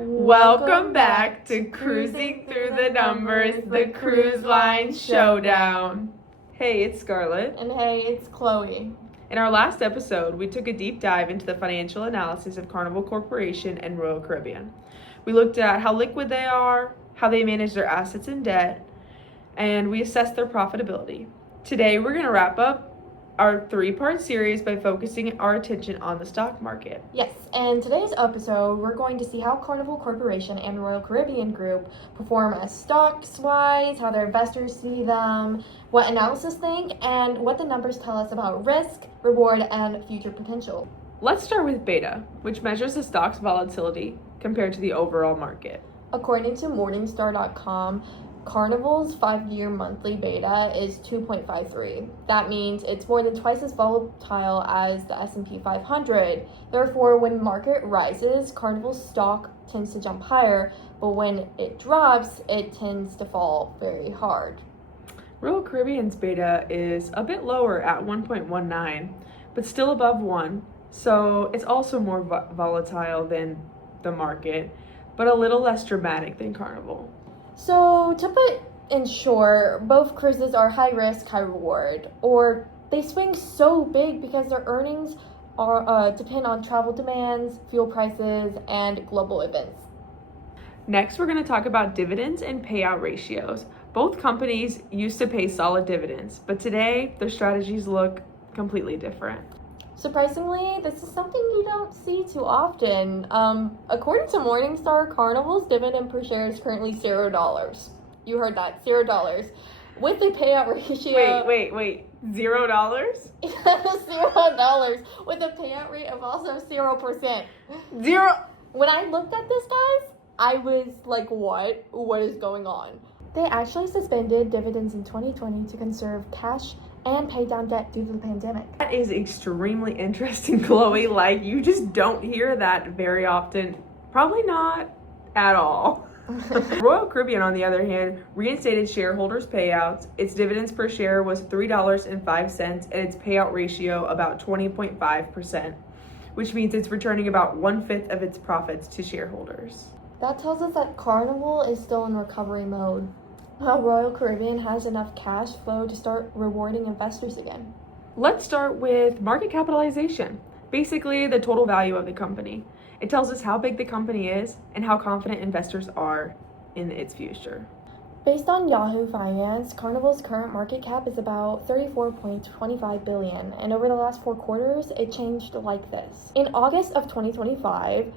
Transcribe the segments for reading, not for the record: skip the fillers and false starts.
Welcome back to Cruising Through the Numbers, the CruiseLine ShowDown. Hey, it's Scarlett. And hey, it's Chloe. In our last episode, we took a deep dive into the financial analysis of Carnival Corporation and Royal Caribbean. We looked at how liquid they are, how they manage their assets and debt, and we assessed their profitability. Today, we're going to wrap up our three-part series by focusing our attention on the stock market. Yes, and today's episode, we're going to see how Carnival Corporation and Royal Caribbean Group perform as stocks-wise, how their investors see them, what analysts think, and what the numbers tell us about risk, reward, and future potential. Let's start with beta, which measures the stock's volatility compared to the overall market. According to Morningstar.com, Carnival's 5-year monthly beta is 2.53. That means it's more than twice as volatile as the S&P 500. Therefore, when market rises, Carnival's stock tends to jump higher, but when it drops, it tends to fall very hard. Royal Caribbean's beta is a bit lower at 1.19, but still above 1, so it's also more volatile than the market, but a little less dramatic than Carnival. So, to put in short, both cruises are high risk, high reward, or they swing so big because their earnings are depend on travel demands, fuel prices, and global events. Next, we're going to talk about dividends and payout ratios. Both companies used to pay solid dividends, but today their strategies look completely different. Surprisingly, this is something you don't see too often. According to Morningstar, Carnival's dividend per share is currently $0. You heard that, $0. With a payout ratio... Wait. $0? $0. With a payout rate of also 0%. Zero? When I looked at this, guys, I was like, what? What is going on? They actually suspended dividends in 2020 to conserve cash and pay down debt due to the pandemic. That is extremely interesting, Chloe. Like, you just don't hear that very often. Probably not at all. Royal Caribbean, on the other hand, reinstated shareholders' payouts. Its dividends per share was $3.05, and its payout ratio about 20.5%, which means it's returning about 1/5 of its profits to shareholders. That tells us that Carnival is still in recovery mode, while Royal Caribbean has enough cash flow to start rewarding investors again. Let's start with market capitalization, basically the total value of the company. It tells us how big the company is and how confident investors are in its future. Based on Yahoo Finance, Carnival's current market cap is about $34.25 billion, and over the last 4 quarters, it changed like this. In August of 2025,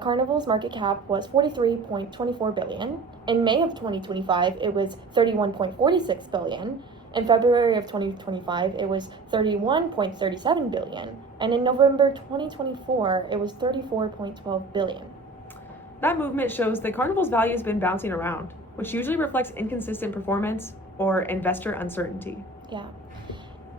Carnival's market cap was $43.24 billion. In May of 2025, it was $31.46 billion. In February of 2025, it was $31.37 billion. And in November 2024, it was $34.12 billion. That movement shows that Carnival's value has been bouncing around, which usually reflects inconsistent performance or investor uncertainty. Yeah.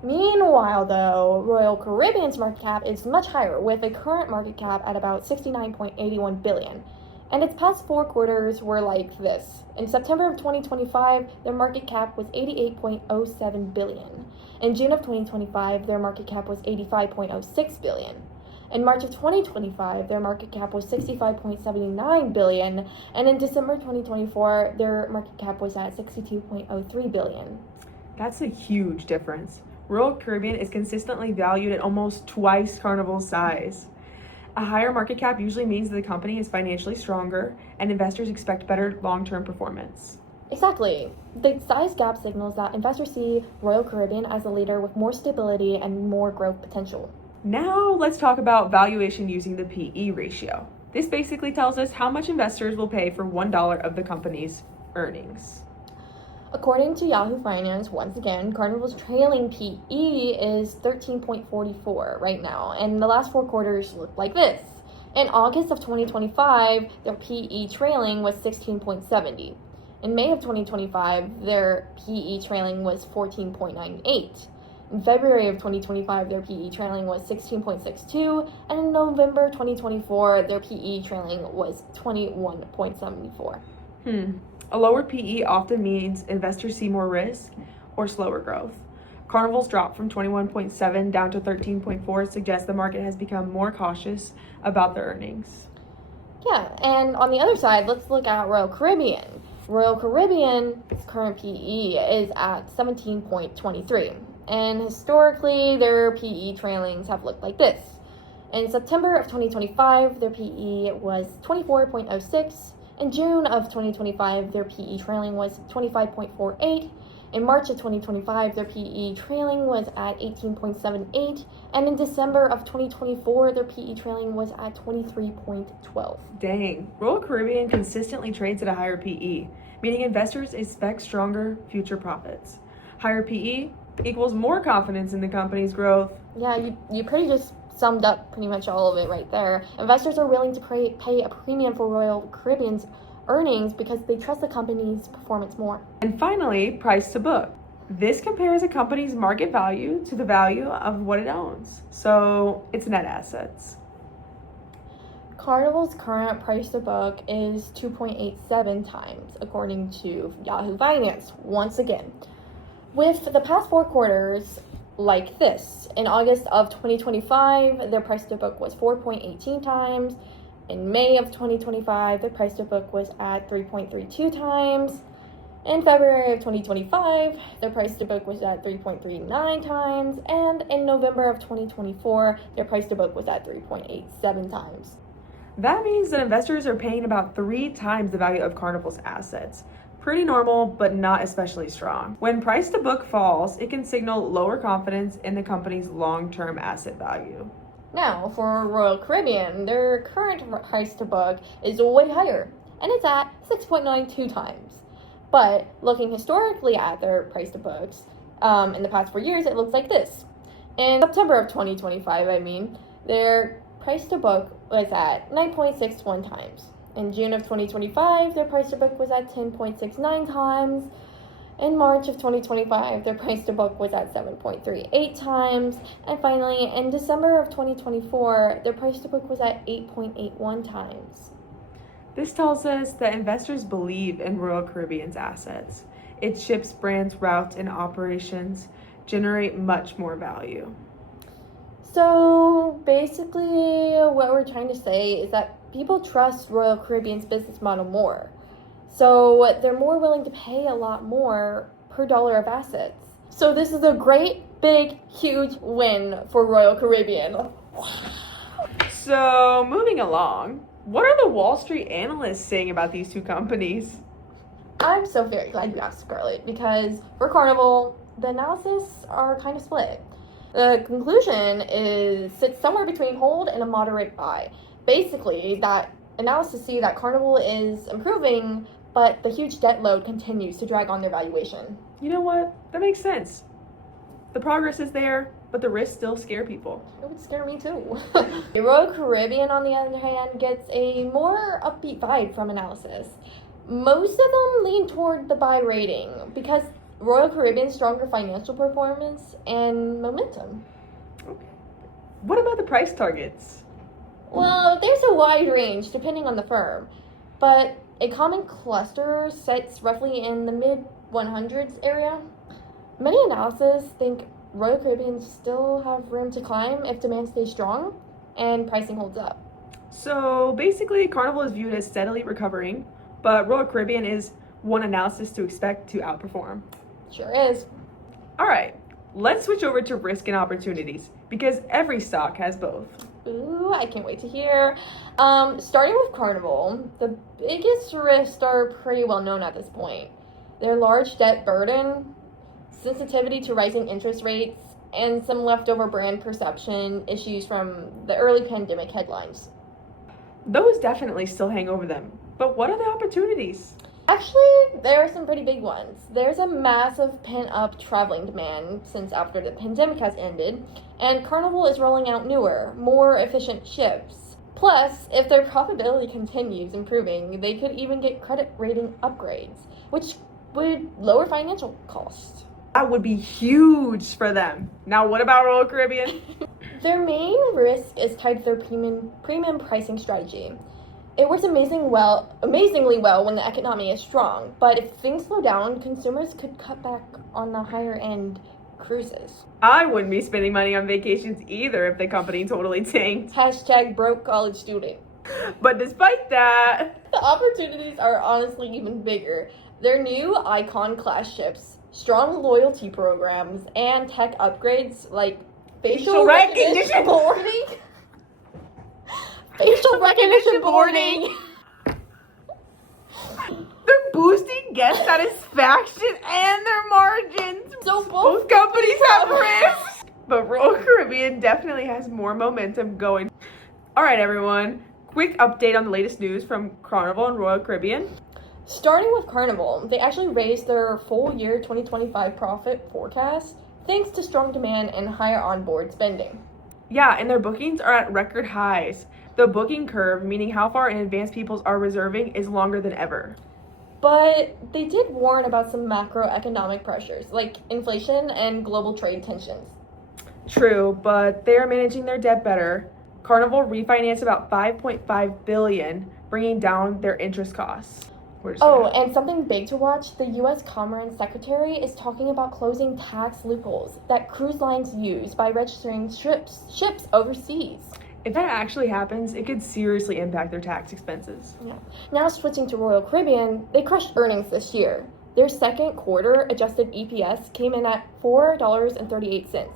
Meanwhile, though, Royal Caribbean's market cap is much higher, with a current market cap at about $69.81 billion. And its past 4 quarters were like this. In September of 2025, their market cap was $88.07 billion. In June of 2025, their market cap was $85.06 billion. In March of 2025, their market cap was $65.79 billion. And in December 2024, their market cap was at $62.03 billion. That's a huge difference. Royal Caribbean is consistently valued at almost twice Carnival's size. A higher market cap usually means that the company is financially stronger and investors expect better long-term performance. Exactly. The size gap signals that investors see Royal Caribbean as a leader with more stability and more growth potential. Now let's talk about valuation using the PE ratio. This basically tells us how much investors will pay for $1 of the company's earnings. According to Yahoo Finance, once again, Carnival's trailing PE is 13.44 right now, and the last 4 quarters look like this. In August of 2025, their PE trailing was 16.70. In May of 2025, their PE trailing was 14.98. In February of 2025, their PE trailing was 16.62, and in November 2024, their PE trailing was 21.74. A lower PE often means investors see more risk or slower growth. Carnival's drop from 21.7 down to 13.4 suggests the market has become more cautious about their earnings. Yeah, and on the other side, let's look at Royal Caribbean. Royal Caribbean's current PE is at 17.23, and historically, their PE trailings have looked like this. In September of 2025, their PE was 24.06. In June of 2025, their PE trailing was 25.48. In March of 2025, their PE trailing was at 18.78. And in December of 2024, their PE trailing was at 23.12. Dang. Royal Caribbean consistently trades at a higher PE, meaning investors expect stronger future profits. Higher PE equals more confidence in the company's growth. Yeah, you pretty just summed up pretty much all of it right there. Investors are willing to pay a premium for Royal Caribbean's earnings because they trust the company's performance more. And finally, price to book. This compares a company's market value to the value of what it owns. So it's net assets. Carnival's current price to book is 2.87 times, according to Yahoo Finance, once again. With the past 4 quarters like this, in August of 2025, their price to book was 4.18 times. In May of 2025, their price to book was at 3.32 times. In February of 2025, their price to book was at 3.39 times. And in November of 2024, their price to book was at 3.87 times. That means that investors are paying about 3 times the value of Carnival's assets. Pretty normal, but not especially strong. When price to book falls, it can signal lower confidence in the company's long-term asset value. Now, for Royal Caribbean, their current price to book is way higher, and it's at 6.92 times. But looking historically at their price to books, in the past 4 years, it looks like this. In September of 2025, their price to book was at 9.61 times. In June of 2025, their price to book was at 10.69 times. In March of 2025, their price to book was at 7.38 times. And finally, in December of 2024, their price to book was at 8.81 times. This tells us that investors believe in Royal Caribbean's assets. Its ships, brands, routes, and operations generate much more value. So basically, what we're trying to say is that people trust Royal Caribbean's business model more. So they're more willing to pay a lot more per dollar of assets. So this is a great, big, huge win for Royal Caribbean. So moving along, what are the Wall Street analysts saying about these two companies? I'm so very glad you asked, Scarlett, because for Carnival, the analysis are kind of split. The conclusion sits somewhere between hold and a moderate buy. Basically, that analysis see that Carnival is improving, but the huge debt load continues to drag on their valuation. You know what? That makes sense. The progress is there, but the risks still scare people. It would scare me too. Royal Caribbean, on the other hand, gets a more upbeat vibe from analysis. Most of them lean toward the buy rating because Royal Caribbean's stronger financial performance and momentum. Okay. What about the price targets? Well, there's a wide range depending on the firm, but a common cluster sits roughly in the mid-100s area. Many analysts think Royal Caribbean still have room to climb if demand stays strong and pricing holds up. So basically, Carnival is viewed as steadily recovering, but Royal Caribbean is one analysis to expect to outperform. Sure is. All right, let's switch over to risk and opportunities because every stock has both. Ooh, I can't wait to hear. Starting with Carnival, the biggest risks are pretty well known at this point. Their large debt burden, sensitivity to rising interest rates, and some leftover brand perception issues from the early pandemic headlines. Those definitely still hang over them, but what are the opportunities? Actually, there are some pretty big ones. There's a massive pent-up traveling demand since after the pandemic has ended, and Carnival is rolling out newer, more efficient ships. Plus, if their profitability continues improving, they could even get credit rating upgrades, which would lower financial costs. That would be huge for them. Now, what about Royal Caribbean? Their main risk is tied to their premium pricing strategy. It works amazingly well when the economy is strong, but if things slow down, consumers could cut back on the higher end cruises. I wouldn't be spending money on vacations either if the company totally tanked. Hashtag broke college student. But despite that, The opportunities are honestly even bigger. Their new Icon class ships, strong loyalty programs, and tech upgrades like facial recognition boarding. Facial recognition boarding. they're boosting guest satisfaction and their margins. So Both companies have risks. But Royal Caribbean definitely has more momentum going. All right, everyone. Quick update on the latest news from Carnival and Royal Caribbean. Starting with Carnival, they actually raised their full year 2025 profit forecast thanks to strong demand and higher onboard spending. Yeah, and their bookings are at record highs. The booking curve, meaning how far in advance people are reserving, is longer than ever. But they did warn about some macroeconomic pressures like inflation and global trade tensions. True, but they are managing their debt better. Carnival refinanced about $5.5 billion, bringing down their interest costs. Oh, and something big to watch, the U.S. Commerce Secretary is talking about closing tax loopholes that cruise lines use by registering ships overseas. If that actually happens, it could seriously impact their tax expenses. Yeah. Now switching to Royal Caribbean, they crushed earnings this year. Their second quarter adjusted EPS came in at $4.38,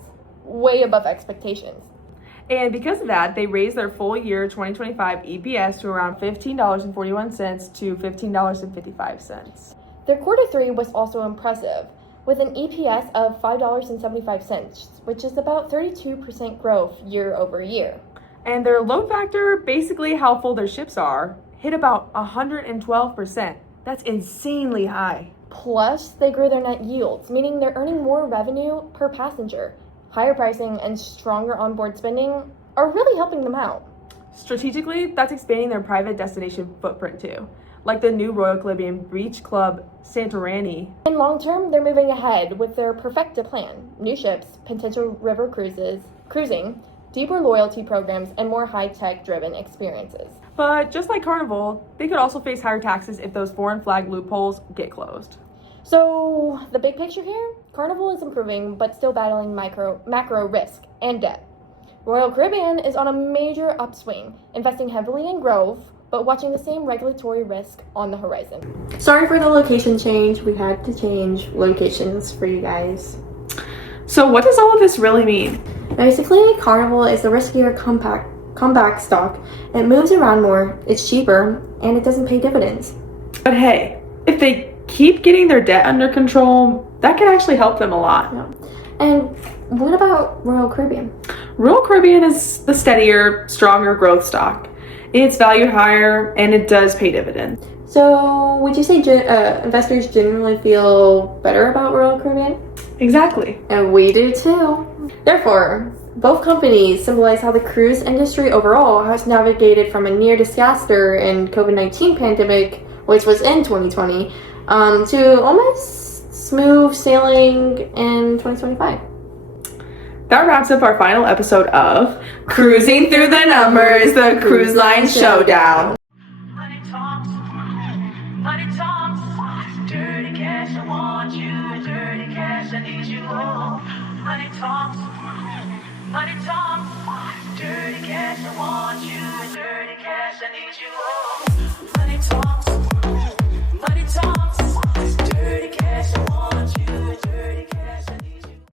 way above expectations. And because of that, they raised their full year 2025 EPS to around $15.41 to $15.55. Their quarter three was also impressive, with an EPS of $5.75, which is about 32% growth year over year. And their load factor, basically how full their ships are, hit about 112%. That's insanely high. Plus, they grew their net yields, meaning they're earning more revenue per passenger. Higher pricing and stronger onboard spending are really helping them out. Strategically, that's expanding their private destination footprint too, like the new Royal Caribbean Beach Club Santorini. In long term, they're moving ahead with their perfecta plan: new ships, potential river cruising, deeper loyalty programs, and more high-tech driven experiences. But just like Carnival, they could also face higher taxes if those foreign flag loopholes get closed. So, the big picture here, Carnival is improving but still battling macro risk and debt. Royal Caribbean is on a major upswing, investing heavily in growth, but watching the same regulatory risk on the horizon. Sorry for the location change. We had to change locations for you guys. So what does all of this really mean? Basically, Carnival is a riskier compact stock. It moves around more, it's cheaper, and it doesn't pay dividends. But hey, if they keep getting their debt under control, that can actually help them a lot. Yeah. And what about Royal Caribbean? Royal Caribbean is the steadier, stronger growth stock. It's valued higher and it does pay dividends. So, would you say investors generally feel better about Royal Caribbean? Exactly. And we do too. Therefore, both companies symbolize how the cruise industry overall has navigated from a near disaster in COVID-19 pandemic, which was in 2020, to almost smooth sailing in 2025. That wraps up our final episode of Cruising Through the Numbers, the CruiseLine Showdown. Money talks, dirty cash, I want you, dirty cash, I need you, oh. Money talks, dirty cash, I want you, dirty cash, I need you, oh.